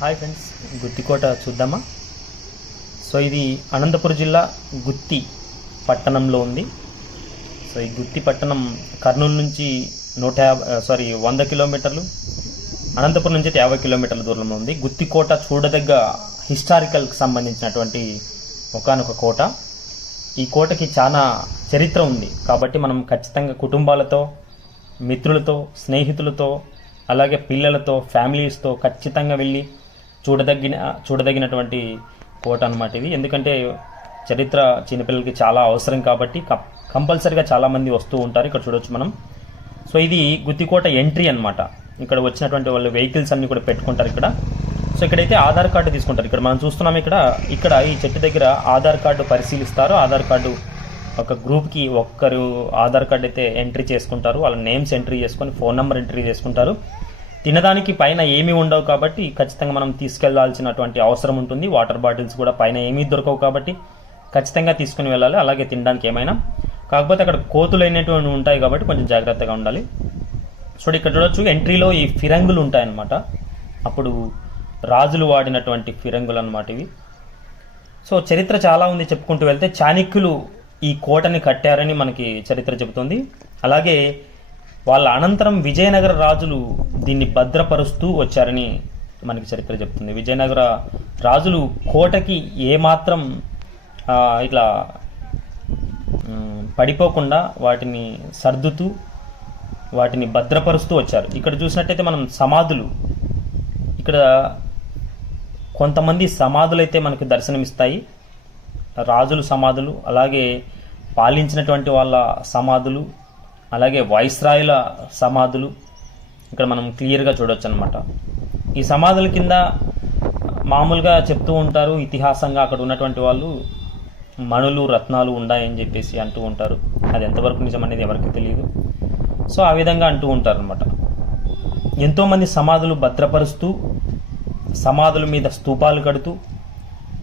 Hi friends, గుత్తికోట చూద్దామా? So ఇది అనంతపురం జిల్లా గుత్తి పట్టణంలో ఉంది. సో ఈ గుత్తి పట్టణం కర్నూలు నుంచి 100 కిలోమీటర్లు, అనంతపురం నుంచి 50 కిలోమీటర్ల దూరంలో ఉంది. గుత్తికోట చూడదగ్గ హిస్టారికల్కి సంబంధించినటువంటి ఒకానొక కోట. ఈ కోటకి చాలా చరిత్ర ఉంది కాబట్టి మనం ఖచ్చితంగా కుటుంబాలతో, మిత్రులతో, స్నేహితులతో, అలాగే పిల్లలతో, ఫ్యామిలీస్తో ఖచ్చితంగా వెళ్ళి చూడదగినటువంటి కోట అన్నమాట ఇది. ఎందుకంటే చరిత్ర చిన్నపిల్లలకి చాలా అవసరం కాబట్టి కంపల్సరీగా చాలామంది వస్తూ ఉంటారు. ఇక్కడ చూడొచ్చు మనం. సో ఇది గుత్తికోట ఎంట్రీ అన్నమాట. ఇక్కడ వచ్చినటువంటి వాళ్ళు వెహికల్స్ అన్ని కూడా పెట్టుకుంటారు ఇక్కడ. సో ఇక్కడైతే ఆధార్ కార్డు తీసుకుంటారు. ఇక్కడ మనం చూస్తున్నాం, ఇక్కడ ఈ చెట్టు దగ్గర ఆధార్ కార్డు పరిశీలిస్తారు. ఆధార్ కార్డు ఒక గ్రూప్కి ఒక్కరు ఆధార్ కార్డు అయితే ఎంట్రీ చేసుకుంటారు. వాళ్ళ నేమ్స్ ఎంట్రీ చేసుకొని ఫోన్ నెంబర్ ఎంట్రీ చేసుకుంటారు. తినడానికి పైన ఏమీ ఉండవు కాబట్టి ఖచ్చితంగా మనం తీసుకెళ్లాల్సినటువంటి అవసరం ఉంటుంది. వాటర్ బాటిల్స్ కూడా పైన ఏమీ దొరకవు కాబట్టి ఖచ్చితంగా తీసుకుని వెళ్ళాలి. అలాగే తినడానికి ఏమైనా, కాకపోతే అక్కడ కోతులు అయినటువంటి ఉంటాయి కాబట్టి కొంచెం జాగ్రత్తగా ఉండాలి. సో ఇక్కడ చూడొచ్చు, ఎంట్రీలో ఈ ఫిరంగులు ఉంటాయన్నమాట. అప్పుడు రాజులు వాడినటువంటి ఫిరంగులు అన్నమాట ఇవి. సో చరిత్ర చాలా ఉంది చెప్పుకుంటూ వెళ్తే. చాణక్యులు ఈ కోటని కట్టారని మనకి చరిత్ర చెబుతుంది. అలాగే వాళ్ళ అనంతరం విజయనగర రాజులు దీన్ని భద్రపరుస్తూ వచ్చారని మనకి చరిత్ర చెప్తుంది. విజయనగర రాజులు కోటకి ఏమాత్రం ఇట్లా పడిపోకుండా వాటిని సర్దుతూ వాటిని భద్రపరుస్తూ వచ్చారు. ఇక్కడ చూసినట్టయితే మనం సమాధులు, ఇక్కడ కొంతమంది సమాధులు అయితే మనకు దర్శనమిస్తాయి. రాజుల సమాధులు, అలాగే పాలించినటువంటి వాళ్ళ సమాధులు, అలాగే వైస్రాయుల సమాధులు ఇక్కడ మనం క్లియర్గా చూడవచ్చు అనమాట. ఈ సమాధుల కింద మామూలుగా చెప్తూ ఉంటారు ఇతిహాసంగా, అక్కడ ఉన్నటువంటి వాళ్ళు మణులు, రత్నాలు ఉన్నాయని చెప్పేసి అంటూ ఉంటారు. అది ఎంతవరకు నిజం అనేది ఎవరికి తెలియదు. సో ఆ విధంగా అంటూ ఉంటారు అనమాట. ఎంతోమంది సమాధులు భద్రపరుస్తూ, సమాధుల మీద స్తూపాలు కడుతూ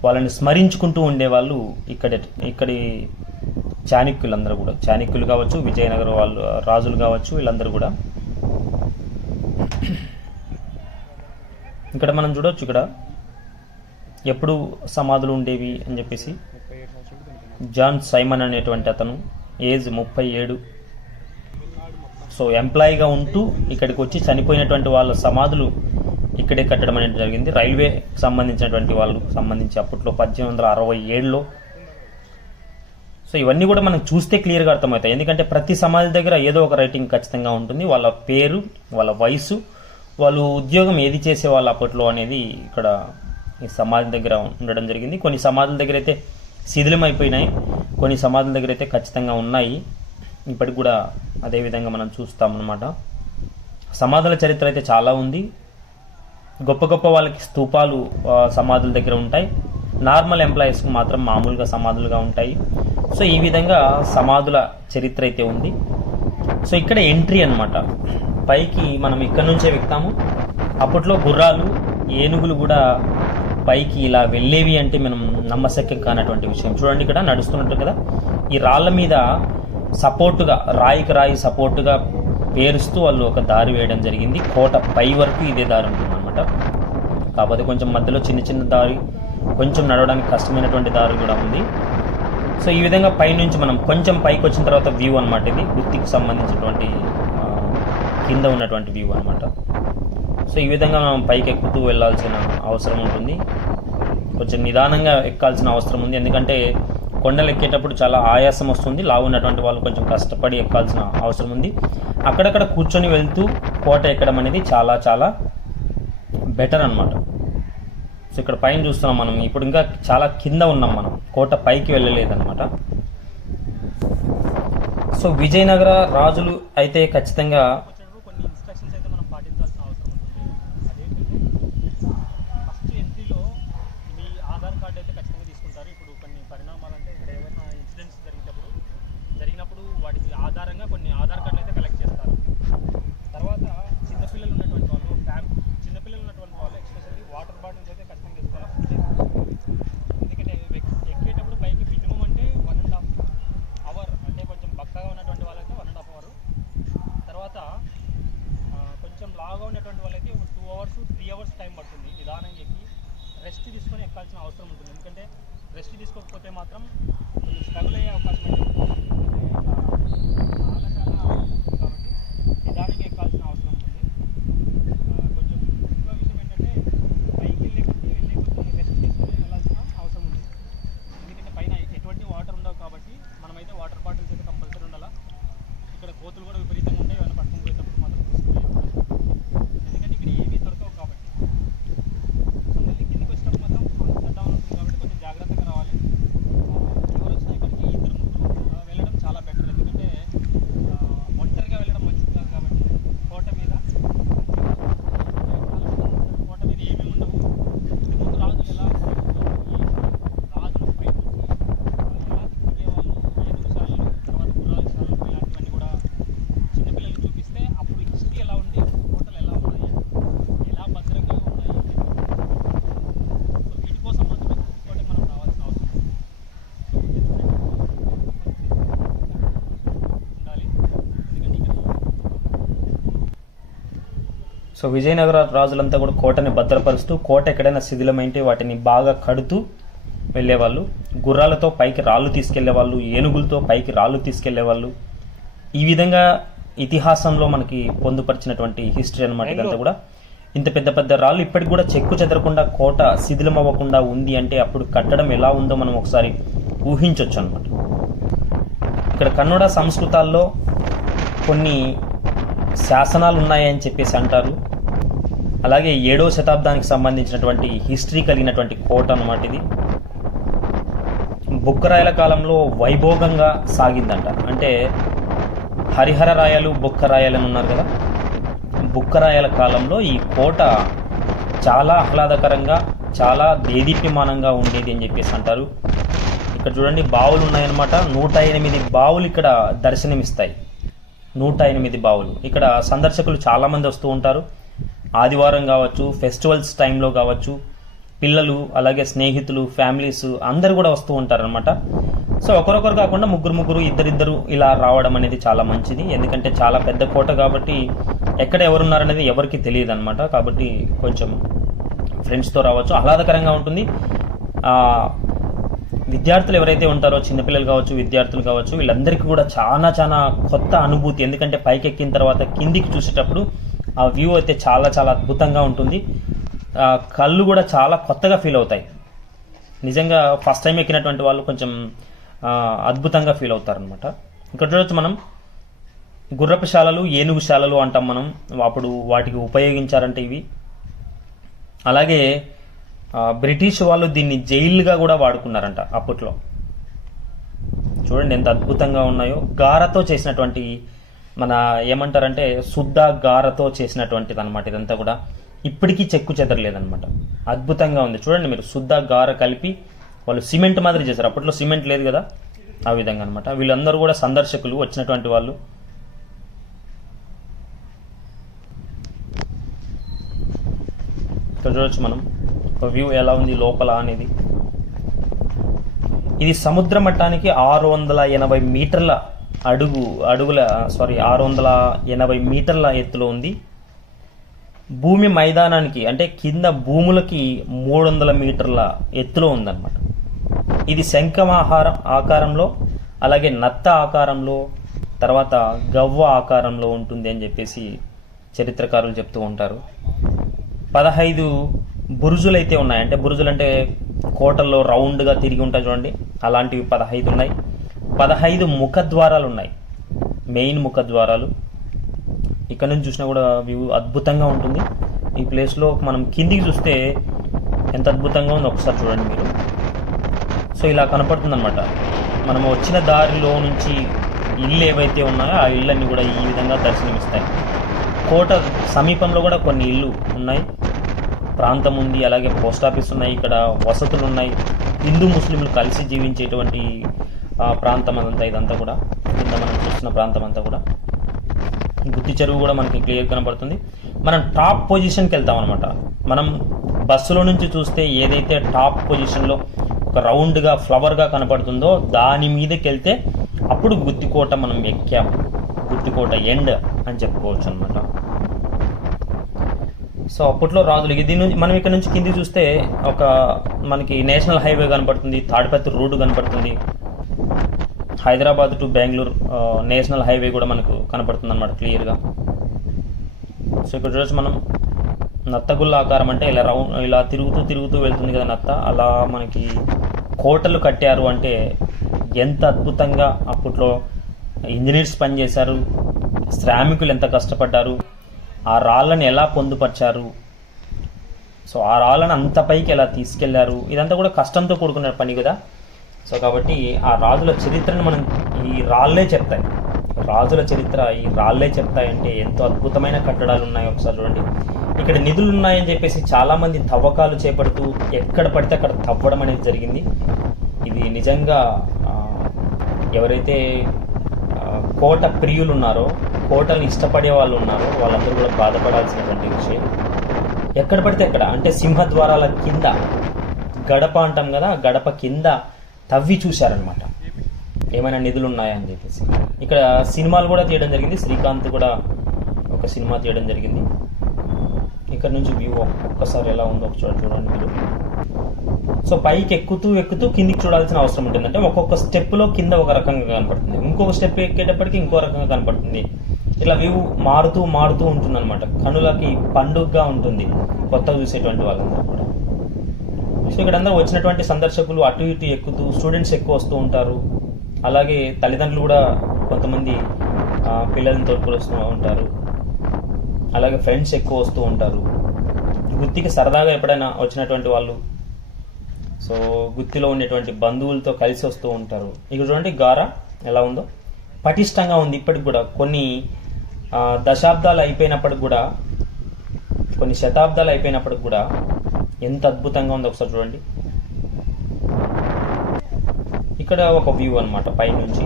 వాళ్ళని స్మరించుకుంటూ ఉండేవాళ్ళు ఇక్కడి చాణక్యులందరూ కూడా. చాణక్యులు కావచ్చు, విజయనగర వాళ్ళు రాజులు కావచ్చు, వీళ్ళందరూ కూడా. ఇక్కడ మనం చూడవచ్చు, ఇక్కడ ఎప్పుడు సమాధులు ఉండేవి అని చెప్పేసి. జాన్ సైమన్ అనేటువంటి అతను ఏజ్ 37. సో ఎంప్లాయీగా ఉంటూ ఇక్కడికి వచ్చి చనిపోయినటువంటి వాళ్ళ సమాధులు ఇక్కడే కట్టడం అనేది జరిగింది. రైల్వే సంబంధించినటువంటి వాళ్ళకు సంబంధించి అప్పట్లో 1867లో. సో ఇవన్నీ కూడా మనం చూస్తే క్లియర్గా అర్థమవుతాయి. ఎందుకంటే ప్రతి సమాధి దగ్గర ఏదో ఒక రైటింగ్ ఖచ్చితంగా ఉంటుంది. వాళ్ళ పేరు, వాళ్ళ వయసు, వాళ్ళు ఉద్యోగం ఏది చేసేవాళ్ళు అప్పట్లో అనేది ఇక్కడ ఈ సమాధి దగ్గర ఉండడం జరిగింది. కొన్ని సమాధుల దగ్గర అయితే శిథిలమైపోయినాయి, కొన్ని సమాధుల దగ్గర అయితే ఖచ్చితంగా ఉన్నాయి. ఇప్పటికి కూడా అదేవిధంగా మనం చూస్తామన్నమాట. సమాధుల చరిత్ర అయితే చాలా ఉంది. గొప్ప గొప్ప వాళ్ళకి స్తూపాలు సమాధుల దగ్గర ఉంటాయి. నార్మల్ ఎంప్లాయీస్కి మాత్రం మామూలుగా సమాధులుగా ఉంటాయి. సో ఈ విధంగా సమాధుల చరిత్ర అయితే ఉంది. సో ఇక్కడ ఎంట్రీ అన్నమాట. పైకి మనం ఇక్కడ నుంచే ఎక్కుతాము. అప్పట్లో గుర్రాలు, ఏనుగులు కూడా పైకి ఇలా వెళ్ళేవి అంటే మనం నమ్మశక్యం కానటువంటి విషయం. చూడండి, ఇక్కడ నడుస్తున్నట్టు కదా, ఈ రాళ్ళ మీద సపోర్టుగా, రాయికి రాయి సపోర్టుగా పేరుస్తూ వాళ్ళు ఒక దారి వేయడం జరిగింది. కోట పై వరకు ఇదే దారి ఉంటుంది అనమాట. కాకపోతే కొంచెం మధ్యలో చిన్న చిన్న దారి, కొంచెం నడవడానికి కష్టమైనటువంటి దారి కూడా ఉంది. సో ఈ విధంగా పైనుంచి మనం కొంచెం పైకి వచ్చిన తర్వాత వ్యూ అనమాట. ఇది గుత్తికి సంబంధించినటువంటి కింద ఉన్నటువంటి వ్యూ అనమాట. సో ఈ విధంగా మనం పైకి ఎక్కుతూ వెళ్ళాల్సిన అవసరం ఉంటుంది. కొంచెం నిదానంగా ఎక్కాల్సిన అవసరం ఉంది. ఎందుకంటే కొండలు ఎక్కేటప్పుడు చాలా ఆయాసం వస్తుంది. లావు ఉన్నటువంటి వాళ్ళు కొంచెం కష్టపడి ఎక్కాల్సిన అవసరం ఉంది. అక్కడక్కడ కూర్చొని వెళ్తూ కోట ఎక్కడం అనేది చాలా చాలా బెటర్ అనమాట. సో ఇక్కడ పైన చూస్తున్నాం మనం. ఇప్పుడు ఇంకా చాలా కింద ఉన్నాం మనం, కోట పైకి వెళ్ళలేదన్నమాట. సో విజయనగర రాజులు అయితే ఖచ్చితంగా కొన్ని ఇన్స్ట్రక్షన్స్ అయితే మనం పాటించాల్సిన అవసరం ఉంటుంది. ఫస్ట్ ఎంట్రీలో మీ ఆధార్ కార్డు అయితే ఖచ్చితంగా తీసుకుంటారు. ఇప్పుడు కొన్ని పరిణామాలు అంటే ఇక్కడ ఏమైనా ఇన్సిడెంట్స్ జరిగినప్పుడు వాటికి ఆధారంగా కొన్ని ఆధార్ కార్డులు అయితే కలెక్ట్ చేస్తారు. తర్వాత చిన్నపిల్లలు ఉన్నటువంటి వాళ్ళు ఎస్పెషల్లీ వాటర్ బాటిల్స్ అయితే ఖచ్చితంగా తీసుకోవాలి. ఎందుకంటే ఎక్కేటప్పుడు పైకి మినిమం అంటే 1.5 అవర్, అంటే కొంచెం బక్కగా ఉన్నటువంటి వాళ్ళైతే 1.5 అవర్. తర్వాత నిదానంగా ఎక్కి రెస్ట్ తీసుకొని ఎక్కాల్సిన అవసరం ఉంటుంది. ఎందుకంటే రెస్ట్ తీసుకోకపోతే మాత్రం కొంచెం స్ట్రగుల్ అయ్యే అవకాశం అయితే ఉంటుంది. చాలా ఉంటుంది కాబట్టి నిదానంగా ఎక్కాల్సిన అవసరం ఉంటుంది. కొంచెం ఇంకో విషయం ఏంటంటే పైకి వెళ్ళే కొద్దీ రెస్ట్ తీసుకొని వెళ్ళాల్సిన అవసరం ఉంది. ఎందుకంటే పైన ఎటువంటి వాటర్ ఉండవు కాబట్టి మనమైతే వాటర్ బాటిల్స్ అయితే కంపల్సరీ ఉండాలా. ఇక్కడ కోతులు కూడా విపరీతంగా ఉంటాయి. ఏమైనా పట్టుకుని పోయేటప్పుడు మాత్రం తీసుకునే అవకాశం ఉంటుంది. ఎందుకంటే ఇక్కడ ఏమీ దొరకవు కాబట్టి. సో మళ్ళీ కిందికి వచ్చినప్పుడు మాత్రం అంత డౌన్ ఉంటుంది కాబట్టి కొంచెం జాగ్రత్తగా రావాలి. ఎవరు వచ్చినా ఇక్కడికి ఇద్దరు ముగ్గురు వెళ్ళడం చాలా బెటర్. ఎందుకంటే ఒంటరిగా వెళ్ళడం మంచిది కాదు కాబట్టి కోట మీద ఏమీ ఉండవు. ఇంతకుముందు రాజులు ఎలా రాజులు పైకి ఎలా తిరిగేవాళ్ళు, ఏనుగుశాలలు, తర్వాత గుర్రాల శాలలు ఇలాంటివన్నీ కూడా చిన్నపిల్లలు చూపిస్తే అప్పుడు హిస్టరీ ఎలా ఉంది, కోటలు ఎలా ఉన్నాయి, ఎలా భద్రంగా ఉన్నాయి. సో వీటి కోసం మాత్రమే కోటకి మనం రావాల్సిన అవసరం ఉంది. సో ఉండాలి. ఎందుకంటే ఇక్కడ సో విజయనగర రాజులంతా కూడా కోటని భద్రపరుస్తూ కోట ఎక్కడైనా శిథిలమైంటే వాటిని బాగా కడుతూ వెళ్ళేవాళ్ళు. గుర్రాలతో పైకి రాళ్ళు తీసుకెళ్లేవాళ్ళు, ఏనుగులతో పైకి రాళ్ళు తీసుకెళ్లేవాళ్ళు. ఈ విధంగా ఇతిహాసంలో మనకి పొందుపరిచినటువంటి హిస్టరీ అనమాట ఇదంతా కూడా. ఇంత పెద్ద పెద్ద రాళ్ళు ఇప్పటికి కూడా చెక్కు చెదరకుండా కోట శిథిలం అవ్వకుండా ఉంది అంటే అప్పుడు కట్టడం ఎలా ఉందో మనం ఒకసారి ఊహించవచ్చు అనమాట. ఇక్కడ కన్నడ సంస్కృతాల్లో కొన్ని శాసనాలు ఉన్నాయని చెప్పేసి అంటారు. అలాగే 7వ శతాబ్దానికి సంబంధించినటువంటి హిస్టరీ కలిగినటువంటి కోట అన్నమాట ఇది. బుక్కరాయల కాలంలో వైభోగంగా సాగిందంట. అంటే హరిహర రాయలు, బుక్కరాయలు అని ఉన్నారు కదా. బుక్కరాయల కాలంలో ఈ కోట చాలా ఆహ్లాదకరంగా, చాలా దేదీప్యమానంగా ఉండేది అని చెప్పేసి అంటారు. ఇక్కడ చూడండి బావులు ఉన్నాయన్నమాట. 108 బావులు ఇక్కడ దర్శనమిస్తాయి. 108 బావులు. ఇక్కడ సందర్శకులు చాలామంది వస్తూ ఉంటారు. ఆదివారం కావచ్చు, ఫెస్టివల్స్ టైంలో కావచ్చు, పిల్లలు అలాగే స్నేహితులు, ఫ్యామిలీస్ అందరు కూడా వస్తూ ఉంటారనమాట. సో ఒకరొకరు కాకుండా ముగ్గురు, ఇద్దరిద్దరు ఇలా రావడం అనేది చాలా మంచిది. ఎందుకంటే చాలా పెద్ద కోట కాబట్టి ఎక్కడ ఎవరున్నారనేది ఎవరికి తెలియదు అనమాట. కాబట్టి కొంచెం ఫ్రెండ్స్తో రావచ్చు, ఆహ్లాదకరంగా ఉంటుంది. విద్యార్థులు ఎవరైతే ఉంటారో, చిన్నపిల్లలు కావచ్చు, విద్యార్థులు కావచ్చు, వీళ్ళందరికీ కూడా చాలా కొత్త అనుభూతి. ఎందుకంటే పైకి ఎక్కిన తర్వాత కిందికి చూసేటప్పుడు ఆ వ్యూ అయితే చాలా అద్భుతంగా ఉంటుంది. కళ్ళు కూడా చాలా కొత్తగా ఫీల్ అవుతాయి. నిజంగా ఫస్ట్ టైం ఎక్కినటువంటి వాళ్ళు కొంచెం అద్భుతంగా ఫీల్ అవుతారనమాట. ఇక్కడ చూడొచ్చు మనం గుర్రపు శాలలు, ఏనుగు శాలలు అంటాం మనం. అప్పుడు వాటికి ఉపయోగించారంటే ఇవి. అలాగే బ్రిటిష్ వాళ్ళు దీన్ని జైలుగా కూడా వాడుకున్నారంట అప్పట్లో. చూడండి ఎంత అద్భుతంగా ఉన్నాయో. గారతో చేసినటువంటి, మన ఏమంటారంటే శుద్ధ గారతో చేసినటువంటిది అనమాట ఇదంతా కూడా. ఇప్పటికీ చెక్కు చెదరలేదనమాట. అద్భుతంగా ఉంది. చూడండి మీరు, శుద్ధ గార కలిపి వాళ్ళు సిమెంట్ మాదిరి చేశారు. అప్పట్లో సిమెంట్ లేదు కదా, ఆ విధంగా అనమాట. వీళ్ళందరూ కూడా సందర్శకులు, వచ్చినటువంటి వాళ్ళు. ఇక్కడ చూడొచ్చు మనం వ్యూ ఎలా ఉంది లోపల అనేది. ఇది సముద్ర మట్టానికి 680 మీటర్ల 680 మీటర్ల ఎత్తులో ఉంది. భూమి మైదానానికి అంటే కింద భూములకి 300 మీటర్ల ఎత్తులో ఉందన్నమాట. ఇది ఆకారంలో, అలాగే నత్త ఆకారంలో, తర్వాత గవ్వ ఆకారంలో ఉంటుంది అని చెప్పేసి చరిత్రకారులు చెప్తూ ఉంటారు. 15 బురుజులు అయితే ఉన్నాయి. అంటే బురుజులు అంటే కోటల్లో రౌండ్గా తిరిగి ఉంటాయి చూడండి, అలాంటివి 15 ఉన్నాయి. 15 ముఖద్వారాలు ఉన్నాయి, మెయిన్ ముఖద్వారాలు. ఇక్కడ నుంచి చూసినా కూడా వ్యూ అద్భుతంగా ఉంటుంది. ఈ ప్లేస్లో మనం కిందికి చూస్తే ఎంత అద్భుతంగా ఉందో ఒకసారి చూడండి మీరు. సో ఇలా కనపడుతుంది అనమాట. మనం వచ్చిన దారిలో నుంచి ఇళ్ళు ఏవైతే ఉన్నాయో ఆ ఇళ్ళన్నీ కూడా ఈ విధంగా దర్శనమిస్తాయి. కోట సమీపంలో కూడా కొన్ని ఇళ్ళు ఉన్నాయి, ప్రాంతం ఉంది, అలాగే పోస్ట్ ఆఫీస్ ఉన్నాయి, ఇక్కడ వసతులు ఉన్నాయి. హిందూ ముస్లింలు కలిసి జీవించేటువంటి ప్రాంతం అదంతా, ఇదంతా కూడా కింద మనం చూస్తున్న ప్రాంతం అంతా కూడా. గుత్తి చెరువు కూడా మనకి క్లియర్ కనబడుతుంది. మనం టాప్ పొజిషన్కి వెళ్తాం అనమాట. మనం బస్సులో నుంచి చూస్తే ఏదైతే టాప్ పొజిషన్లో ఒక రౌండ్గా ఫ్లవర్గా కనపడుతుందో దాని మీదకి వెళ్తే అప్పుడు గుత్తికోట మనం ఎక్కాము, గుత్తికోట ఎండ్ అని చెప్పుకోవచ్చు అనమాట. సో అప్పట్లో రాజులు దీని నుంచి మనం ఇక్కడ నుంచి కింది చూస్తే ఒక మనకి నేషనల్ హైవే కనపడుతుంది, తాడిపత్రి రోడ్డు కనపడుతుంది, Hyderabad to Bengaluru national highway కూడా మనకు కనపడుతుంది అనమాట క్లియర్గా. సో ఇక్కడ చూడొచ్చు మనం నత్తగుళ్ళ ఆకారం అంటే ఇలా తిరుగుతూ వెళ్తుంది కదా నత్త, అలా మనకి కోటలు కట్టారు అంటే ఎంత అద్భుతంగా అప్పట్లో ఇంజనీర్స్ పనిచేశారు, శ్రామికులు ఎంత కష్టపడ్డారు, ఆ రాళ్ళని ఎలా పొందుపరిచారు, సో ఆ రాళ్ళని అంత పైకి ఎలా తీసుకెళ్లారు, ఇదంతా కూడా కష్టంతో కూడుకున్న పని కదా. సో కాబట్టి ఆ రాజుల చరిత్రను మనం ఈ రాళ్ళే చెప్తాయి, రాజుల చరిత్ర ఈ రాళ్ళే చెప్తాయంటే ఎంతో అద్భుతమైన కట్టడాలు ఉన్నాయి. ఒకసారి చూడండి, ఇక్కడ నిధులు ఉన్నాయని చెప్పేసి చాలామంది తవ్వకాలు చేపడుతూ ఎక్కడ పడితే అక్కడ తవ్వడం అనేది జరిగింది. ఇది నిజంగా ఎవరైతే కోట ప్రియులు ఉన్నారో, కోటలను ఇష్టపడే వాళ్ళు ఉన్నారో వాళ్ళందరూ కూడా బాధపడాల్సినటువంటి విషయం. ఎక్కడ పడితే ఎక్కడ అంటే సింహద్వారాల కింద గడప అంటాం కదా, గడప కింద తవ్వి చూశారనమాట ఏమైనా నిధులు ఉన్నాయా అని చెప్పేసి. ఇక్కడ సినిమాలు కూడా తీయడం జరిగింది, శ్రీకాంత్ కూడా ఒక సినిమా తీయడం జరిగింది. ఇక్కడ నుంచి వ్యూ ఒక్కసారి ఎలా ఉందో ఒకసారి చూడండి మీరు. సో పైకి ఎక్కుతూ కిందికి చూడాల్సిన అవసరం ఉంటుంది. అంటే ఒక్కొక్క స్టెప్లో కింద ఒక రకంగా కనపడుతుంది, ఇంకొక స్టెప్ ఎక్కేటప్పటికి ఇంకో రకంగా కనపడుతుంది. ఇలా వ్యూ మారుతూ ఉంటుంది అనమాట. కనులకి పండుగగా ఉంటుంది కొత్తగా చూసేటువంటి వాళ్ళందరూ కూడా. సో ఇక్కడ అందరూ వచ్చినటువంటి సందర్శకులు అటు ఇటు ఎక్కుతూ, స్టూడెంట్స్ ఎక్కువ వస్తూ ఉంటారు, అలాగే తల్లిదండ్రులు కూడా కొంతమంది పిల్లల్ని తోడుకొని వస్తూ ఉంటారు, అలాగే ఫ్రెండ్స్ ఎక్కువ వస్తూ ఉంటారు. గుత్తికి సరదాగా ఎప్పుడైనా వచ్చినటువంటి వాళ్ళు, సో గుత్తిలో ఉండేటువంటి బంధువులతో కలిసి వస్తూ ఉంటారు. ఇక్కడ చూడండి గార ఎలా ఉందో, పటిష్టంగా ఉంది ఇప్పటికి కూడా. కొన్ని దశాబ్దాలు అయిపోయినప్పటికి కూడా, కొన్ని శతాబ్దాలు అయిపోయినప్పటికి కూడా ఎంత అద్భుతంగా ఉందో ఒకసారి చూడండి. ఇక్కడ ఒక వ్యూ అనమాట పైనుంచి.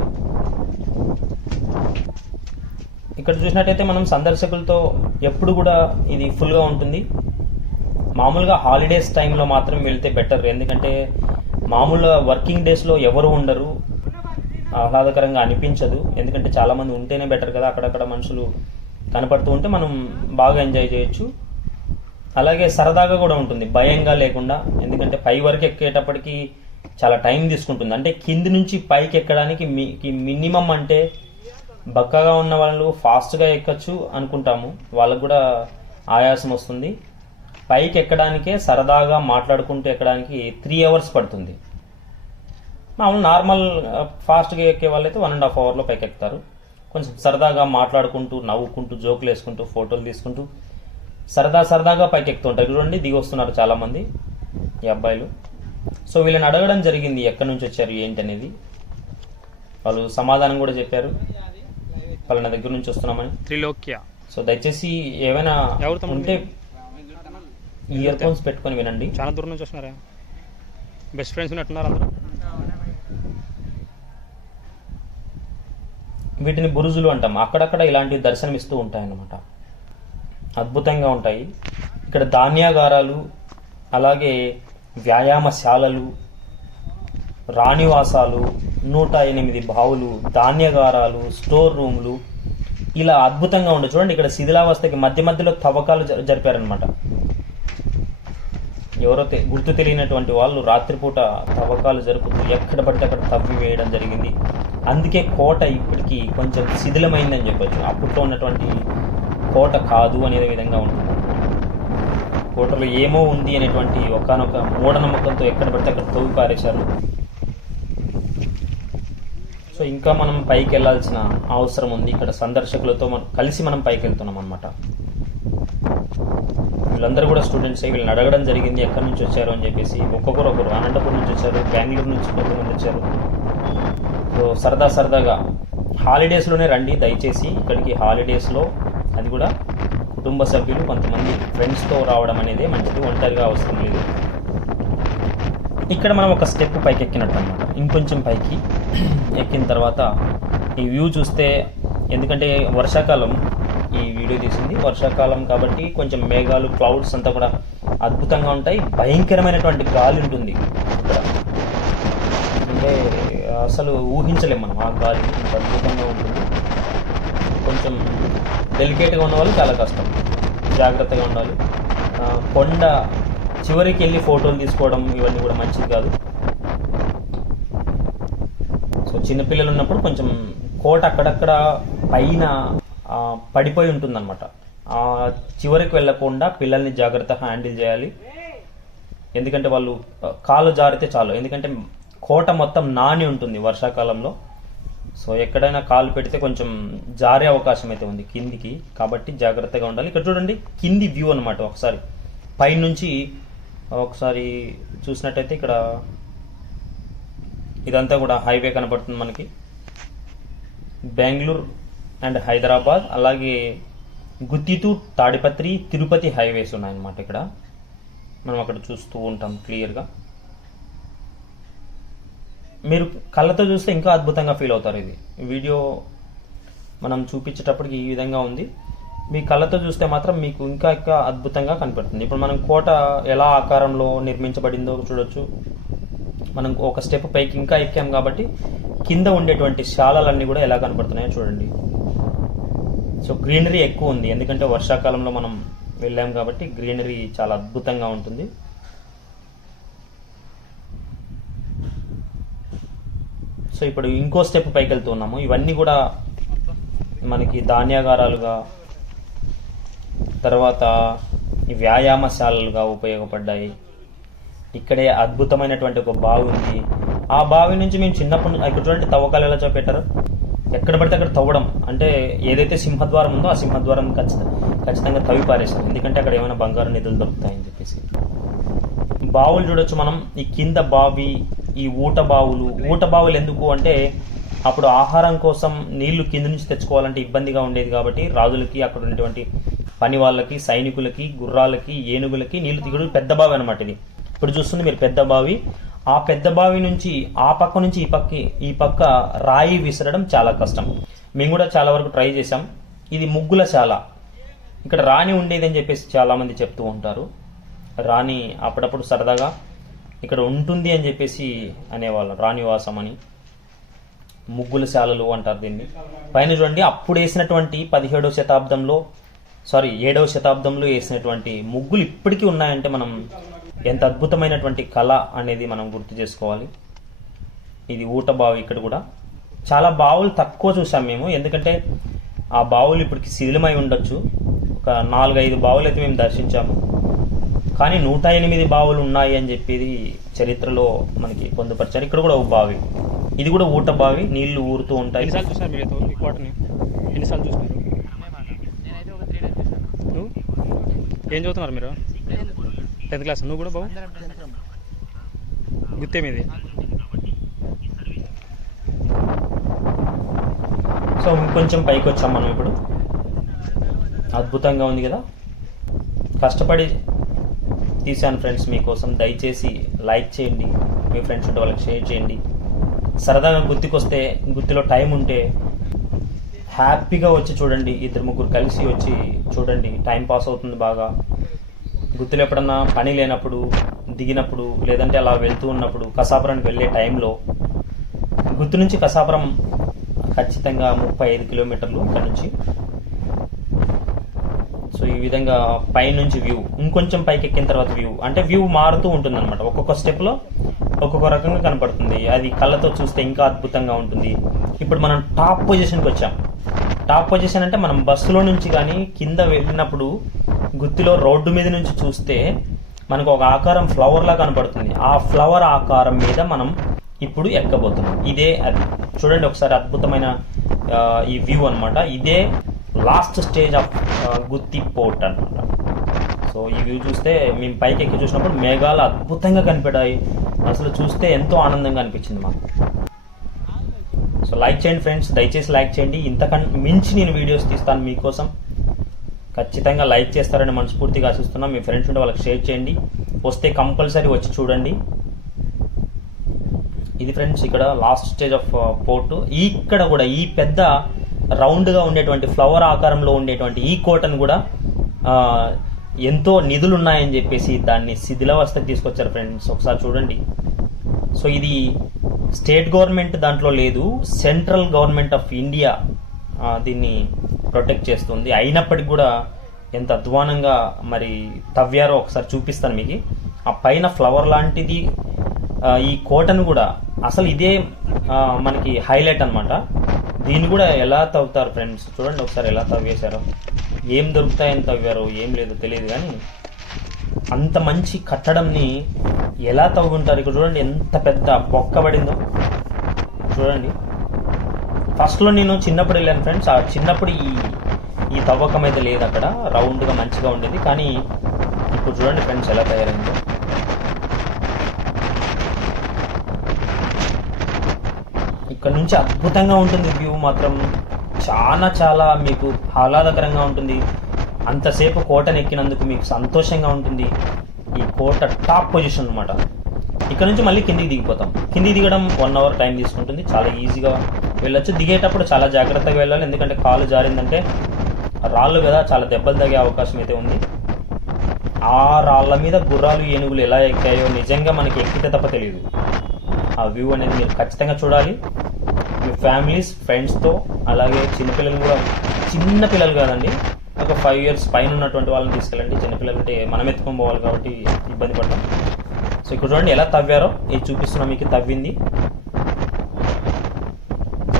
ఇక్కడ చూసినట్టయితే మనం సందర్శకులతో ఎప్పుడు కూడా ఇది ఫుల్గా ఉంటుంది. మామూలుగా హాలిడేస్ టైంలో మాత్రం వెళ్తే బెటర్, ఎందుకంటే మామూలుగా వర్కింగ్ డేస్లో ఎవరు ఉండరు, ఆహ్లాదకరంగా అనిపించదు. ఎందుకంటే చాలామంది ఉంటేనే బెటర్ కదా, అక్కడక్కడ మనుషులు కనపడుతూ ఉంటే మనం బాగా ఎంజాయ్ చేయొచ్చు. అలాగే సరదాగా కూడా ఉంటుంది, భయంగా లేకుండా. ఎందుకంటే పై వరకు ఎక్కేటప్పటికి చాలా టైం తీసుకుంటుంది. అంటే కింది నుంచి పైకి ఎక్కడానికి మినిమం అంటే బక్కగా ఉన్న వాళ్ళు ఫాస్ట్గా ఎక్కచ్చు అనుకుంటాము, వాళ్ళకు కూడా ఆయాసం వస్తుంది. పైకి ఎక్కడానికే సరదాగా మాట్లాడుకుంటూ ఎక్కడానికి 3 hours పడుతుంది. మామూలు నార్మల్ ఫాస్ట్గా ఎక్కే వాళ్ళైతే 1.5 hourలో పైకి ఎక్కుతారు. కొంచెం సరదాగా మాట్లాడుకుంటూ, నవ్వుకుంటూ, జోకులు వేసుకుంటూ, ఫోటోలు తీసుకుంటూ సరదాగా పైకి ఎక్కుతూ ఉంటారు. చూడండి దిగి వస్తున్నారు చాలామంది ఈ అబ్బాయిలు. సో వీళ్ళని అడగడం జరిగింది ఎక్కడి నుంచి వచ్చారు ఏంటి అనేది. వాళ్ళు సమాధానం కూడా చెప్పారు, వాళ్ళ దగ్గర నుంచి వస్తున్నామని. త్రిలోక్య. సో దయచేసి ఏమైనా ఉంటే ఇయర్ ఫోన్స్ పెట్టుకొని వినండి. చాలా దూరం నుంచి వస్తున్నారా? బెస్ట్ ఫ్రెండ్స్ ఉన్నట్టున్నారు అందరూ. వీటిని బురుజులు అంటాం. అక్కడక్కడ ఇలాంటివి దర్శనమిస్తూ ఉంటాయన్నమాట, అద్భుతంగా ఉంటాయి. ఇక్కడ ధాన్యాగారాలు, అలాగే వ్యాయామశాలలు, రాణివాసాలు, 108 బావులు, ధాన్యగారాలు, స్టోర్ రూములు ఇలా అద్భుతంగా ఉండదు. చూడండి ఇక్కడ శిథిలావస్థకి మధ్యలో తవ్వకాలు జరిపారనమాట. ఎవరో గుర్తు తెలియనటువంటి వాళ్ళు రాత్రిపూట తవ్వకాలు జరుపుతూ ఎక్కడ పడితే అక్కడ తవ్వి వేయడం జరిగింది. అందుకే కోట ఇప్పటికీ కొంచెం శిథిలమైందని చెప్పొచ్చు. అప్పట్లో ఉన్నటువంటి కోట కాదు అనే విధంగా ఉంటుంది. కోటలో ఏమో ఉంది అనేటువంటి ఒకనొక మూఢనమ్మకంతో ఎక్కడ పడితే అక్కడ తవ్వి పారేశారు. సో ఇంకా మనం పైకి వెళ్ళాల్సిన అవసరం ఉంది. ఇక్కడ సందర్శకులతో కలిసి మనం పైకి వెళ్తున్నాం అనమాట. వీళ్ళందరూ కూడా స్టూడెంట్సే. వీళ్ళని అడగడం జరిగింది ఎక్కడి నుంచి వచ్చారు అని చెప్పేసి. ఒక్కొక్కరు అనంతపురం నుంచి వచ్చారు, బెంగళూరు నుంచి కొంతమంది వచ్చారు. సో సరదాగా హాలిడేస్లోనే రండి దయచేసి ఇక్కడికి. హాలిడేస్లో అది కూడా కుటుంబ సభ్యులు, కొంతమంది ఫ్రెండ్స్తో రావడం అనేది మంచిది, ఒంటరిగా అవసరం లేదు. ఇక్కడ మనం ఒక స్టెప్ పైకి ఎక్కినట్టు అనమాట. ఇంకొంచెం పైకి ఎక్కిన తర్వాత ఈ వ్యూ చూస్తే, ఎందుకంటే వర్షాకాలం ఈ వీడియో తీసింది, వర్షాకాలం కాబట్టి కొంచెం మేఘాలు, క్లౌడ్స్ అంతా కూడా అద్భుతంగా ఉంటాయి. భయంకరమైనటువంటి గాలి ఉంటుంది ఇక్కడ, అంటే అసలు ఊహించలేం మనం ఆ గాలి, ఇంత అద్భుతంగా ఉంటుంది. కొంచెం డెలికేట్గా ఉన్న వాళ్ళు చాలా కష్టం, జాగ్రత్తగా ఉండాలి. కొండ చివరికి వెళ్ళి ఫోటోలు తీసుకోవడం ఇవన్నీ కూడా మంచిది కాదు. సో చిన్నపిల్లలు ఉన్నప్పుడు కొంచెం కోట అక్కడక్కడ పైన పడిపోయి ఉంటుందన్నమాట. చివరికి వెళ్ళకుండా పిల్లల్ని జాగ్రత్తగా హ్యాండిల్ చేయాలి. ఎందుకంటే వాళ్ళు కాలు జారితే చాలు, ఎందుకంటే కోట మొత్తం నాని ఉంటుంది వర్షాకాలంలో. సో ఎక్కడైనా కాలు పెడితే కొంచెం జారే అవకాశం అయితే ఉంది కిందికి, కాబట్టి జాగ్రత్తగా ఉండాలి. ఇక్కడ చూడండి కింది వ్యూ అనమాట. ఒకసారి పైనుంచి ఒకసారి చూసినట్టయితే ఇక్కడ ఇదంతా కూడా హైవే కనపడుతుంది మనకి. బెంగళూరు అండ్ హైదరాబాద్, అలాగే గుత్తితు, తాడిపత్రి, తిరుపతి హైవేస్ ఉన్నాయన్నమాట. ఇక్కడ మనం అక్కడ చూస్తూ ఉంటాం క్లియర్గా. మీరు కళ్ళతో చూస్తే ఇంకా అద్భుతంగా ఫీల్ అవుతారు. ఇది వీడియో మనం చూపించేటప్పటికి ఈ విధంగా ఉంది, మీ కళ్ళతో చూస్తే మాత్రం మీకు ఇంకా ఇంకా అద్భుతంగా కనపడుతుంది. ఇప్పుడు మనం కోట ఎలా ఆకారంలో నిర్మించబడిందో చూడొచ్చు. మనం ఒక స్టెప్ పైకి ఇంకా ఎక్కాం కాబట్టి కింద ఉండేటువంటి శాలలన్నీ కూడా ఎలా కనపడుతున్నాయో చూడండి. సో గ్రీనరీ ఎక్కువ ఉంది, ఎందుకంటే వర్షాకాలంలో మనం వెళ్ళాం కాబట్టి గ్రీనరీ చాలా అద్భుతంగా ఉంటుంది. సో ఇప్పుడు ఇంకో స్టెప్ పైకి వెళ్తున్నాము. ఇవన్నీ కూడా మనకి ధాన్యాగారాలుగా, తర్వాత వ్యాయామశాలలుగా ఉపయోగపడ్డాయి. ఇక్కడే అద్భుతమైనటువంటి ఒక బావి ఉంది. ఆ బావి నుంచి మేము చిన్నప్పుడు ఇక్కడ చూడండి తవ్వకాలు ఎలా చూపెట్టారు. ఎక్కడ పడితే అక్కడ తవ్వడం, అంటే ఏదైతే సింహద్వారం ఉందో ఆ సింహద్వారం ఖచ్చితంగా తవ్వి పారేసాం, ఎందుకంటే అక్కడ ఏమైనా బంగారు నిధులు దొరుకుతాయని చెప్పేసి. బావులు చూడొచ్చు మనం. ఈ కింద బావి, ఈ ఊట బావులు ఎందుకు అంటే అప్పుడు ఆహారం కోసం నీళ్లు కింద నుంచి తెచ్చుకోవాలంటే ఇబ్బందిగా ఉండేది కాబట్టి రాజులకి, అక్కడ ఉన్నటువంటి పని వాళ్ళకి, సైనికులకి, గుర్రాలకి, ఏనుగులకి నీళ్లు దిగుడు పెద్ద బావి అనమాట. ఇది ఇప్పుడు చూస్తుంది మీరు పెద్ద బావి. ఆ పెద్ద బావి నుంచి ఆ పక్క నుంచి ఈ పక్క రాయి విసరడం చాలా కష్టం. మేము కూడా చాలా వరకు ట్రై చేసాం. ఇది ముగ్గుల శాల. ఇక్కడ రాణి ఉండేది అని చెప్పేసి చాలా మంది చెప్తూ ఉంటారు. రాణి అప్పుడప్పుడు సరదాగా ఇక్కడ ఉంటుంది అని చెప్పేసి అనేవాళ్ళు, రాణివాసం అని. ముగ్గుల శాలలు అంటారు దీన్ని. పైన చూడండి అప్పుడు వేసినటువంటి 17వ శతాబ్దంలో 7వ శతాబ్దంలో వేసినటువంటి ముగ్గులు ఇప్పటికీ ఉన్నాయంటే మనం ఎంత అద్భుతమైనటువంటి కళ అనేది మనం గుర్తు చేసుకోవాలి. ఇది ఊట బావి. ఇక్కడ కూడా చాలా బావులు తక్కువ చూసాం మేము, ఎందుకంటే ఆ బావులు ఇప్పటికి శిథిలమై ఉండొచ్చు. ఒక 4-5 బావులు అయితే మేము దర్శించాము, కానీ 108 బావులు ఉన్నాయి అని చెప్పేది చరిత్రలో మనకి పొందుపరిచారు. ఇక్కడ కూడా ఒక బావి, ఇది కూడా ఊట బావి, నీళ్లు ఊరుతూ ఉంటాయి. ఎన్నిసార్లు చూసారు మీరు ఈ కోటని? ఎన్నిసార్లు చూసినారు? నువ్వు ఏం చదువుతున్నారు మీరు? 10th class. నువ్వు కూడా బాబు? గుత్తే మీది. సో ఇంకొంచెం పైకి వచ్చాం మనం ఇప్పుడు. అద్భుతంగా ఉంది కదా. కష్టపడి తీశాను ఫ్రెండ్స్ మీకోసం. దయచేసి లైక్ చేయండి, మీ ఫ్రెండ్స్ ఉంటే వాళ్ళకి షేర్ చేయండి. సరదాగా గుత్తికొస్తే, గుత్తిలో టైం ఉంటే హ్యాపీగా వచ్చి చూడండి. 2-3 కలిసి వచ్చి చూడండి, టైం పాస్ అవుతుంది బాగా. గుత్తిలో ఎప్పుడన్నా పని లేనప్పుడు, దిగినప్పుడు, లేదంటే అలా వెళ్తూ ఉన్నప్పుడు, కసాపురానికి వెళ్ళే టైంలో, గుత్తి నుంచి కసాపురం ఖచ్చితంగా 35 కిలోమీటర్లు ఇక్కడ నుంచి. సో ఈ విధంగా పైనుంచి వ్యూ, ఇంకొంచెం పైకి ఎక్కిన తర్వాత వ్యూ, అంటే వ్యూ మారుతూ ఉంటుంది అనమాట. ఒక్కొక్క స్టెప్లో ఒక్కొక్క రకంగా కనపడుతుంది. అది కళ్ళతో చూస్తే ఇంకా అద్భుతంగా ఉంటుంది. ఇప్పుడు మనం టాప్ పొజిషన్కి వచ్చాం. టాప్ పొజిషన్ అంటే మనం బస్సులో నుంచి కానీ కింద వెళ్ళినప్పుడు గుత్తిలో రోడ్డు మీద నుంచి చూస్తే మనకు ఒక ఆకారం ఫ్లవర్ లా కనపడుతుంది. ఆ ఫ్లవర్ ఆకారం మీద మనం ఇప్పుడు ఎక్కబోతున్నాం. ఇదే అది చూడండి ఒకసారి, అద్భుతమైన ఈ వ్యూ అనమాట. ఇదే last stage of Gutti fort అనమాట. సో ఈ వ్యూ చూస్తే మేము పైకి ఎక్కి చూసినప్పుడు మేఘాలు అద్భుతంగా కనిపెట్టాయి. అసలు చూస్తే ఎంతో ఆనందంగా అనిపించింది మాకు. సో లైక్ చేయండి ఫ్రెండ్స్, దయచేసి లైక్ చేయండి. ఇంతకన్నా మించి నేను వీడియోస్ తీస్తాను మీకోసం. ఖచ్చితంగా లైక్ చేస్తారని మనస్ఫూర్తిగా ఆశిస్తున్నాం. మీ ఫ్రెండ్స్ ఉంటే వాళ్ళకి షేర్ చేయండి. వస్తే కంపల్సరీ వచ్చి చూడండి. ఇది ఫ్రెండ్స్ ఇక్కడ లాస్ట్ స్టేజ్ ఆఫ్ పోర్ట్. ఇక్కడ కూడా ఈ పెద్ద రౌండ్గా ఉండేటువంటి ఫ్లవర్ ఆకారంలో ఉండేటువంటి ఈ కోటను కూడా ఎంతో నిధులు ఉన్నాయని చెప్పేసి దాన్ని శిథిలావస్థకు తీసుకొచ్చారు ఫ్రెండ్స్. ఒకసారి చూడండి. సో ఇది స్టేట్ గవర్నమెంట్ దాంట్లో లేదు, సెంట్రల్ గవర్నమెంట్ ఆఫ్ ఇండియా దీన్ని ప్రొటెక్ట్ చేస్తుంది. అయినప్పటికీ కూడా ఎంత అధ్వానంగా మరి తవ్వారో ఒకసారి చూపిస్తాను మీకు. ఆ పైన ఫ్లవర్ లాంటిది ఈ కోటను కూడా అసలు ఇదే మనకి హైలైట్ అనమాట. దీన్ని కూడా ఎలా తవ్వుతారు ఫ్రెండ్స్, చూడండి ఒకసారి ఎలా తవ్వేశారో. ఏం దొరుకుతాయని తవ్వారో ఏం లేదో తెలియదు, కానీ అంత మంచి కట్టడంని ఎలా తవ్వుకుంటారు. ఇక్కడ చూడండి ఎంత పెద్ద బొక్క పడిందో చూడండి. ఫస్ట్లో నేను చిన్నప్పుడు వెళ్ళాను ఫ్రెండ్స్, ఆ చిన్నప్పుడు ఈ తవ్వకం అయితే లేదు, అక్కడ రౌండ్గా మంచిగా ఉండేది. కానీ ఇప్పుడు చూడండి ఫ్రెండ్స్ ఎలా తయారైందో. ఇక్కడ నుంచి అద్భుతంగా ఉంటుంది వ్యూ మాత్రం, చాలా చాలా మీకు ఆహ్లాదకరంగా ఉంటుంది. అంతసేపు కోటను ఎక్కినందుకు మీకు సంతోషంగా ఉంటుంది. ఈ కోట టాప్ పొజిషన్ అనమాట. ఇక్కడ నుంచి మళ్ళీ కిందికి దిగిపోతాం. కిందికి దిగడం 1 అవర్ టైం తీసుకుంటుంది, చాలా ఈజీగా వెళ్ళొచ్చు. దిగేటప్పుడు చాలా జాగ్రత్తగా వెళ్ళాలి, ఎందుకంటే కాలు జారిందంటే రాళ్ళు కదా, చాలా దెబ్బలు తగే అవకాశం అయితే ఉంది. ఆ రాళ్ళ మీద గుర్రాలు ఏనుగులు ఎలా ఎక్కాయో నిజంగా మనకి ఎక్కితే తప్ప తెలియదు. ఆ వ్యూ అనేది మీరు ఖచ్చితంగా చూడాలి మీ ఫ్యామిలీస్ ఫ్రెండ్స్తో. అలాగే చిన్నపిల్లలు కూడా, చిన్న పిల్లలు కాదండి, ఒక 5 years పైన ఉన్నటువంటి వాళ్ళని తీసుకెళ్ళండి. చిన్నపిల్లలు అంటే మనం ఎత్తుకొని పోవాలి కాబట్టి ఇబ్బంది పడతాం. సో ఇక్కడ చూడండి ఎలా తవ్వారో, ఇది చూపిస్తున్నా మీకు తవ్వింది.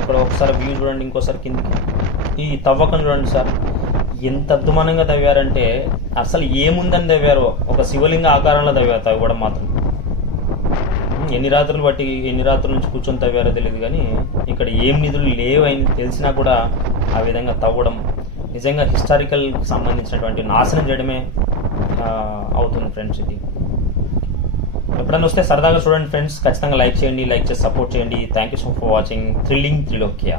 ఇక్కడ ఒకసారి వ్యూ చూడండి, ఇంకోసారి కిందికి. ఈ తవ్వకం చూడండి సార్, ఎంత అద్భుతంగా తవ్వారంటే అసలు ఏముందని తవ్వారో. ఒక శివలింగ ఆకారంలో తవ్వారు, తవ్వడం మాత్రం. ఎన్ని రాత్రుల నుంచి కూర్చొని తవ్వారో తెలియదు, కానీ ఇక్కడ ఏం నిధులు లేవని తెలిసినా కూడా ఆ విధంగా తవ్వడం నిజంగా హిస్టారికల్కి సంబంధించినటువంటి నాశనం చేయడమే అవుతుంది ఫ్రెండ్స్. ఇది ఎప్పుడైనా వస్తే సరదాగా చూడండి ఫ్రెండ్స్, ఖచ్చితంగా లైక్ చేయండి, లైక్ చేసి సపోర్ట్ చేయండి. Thank you so much for watching thrilling త్రిలోక్య.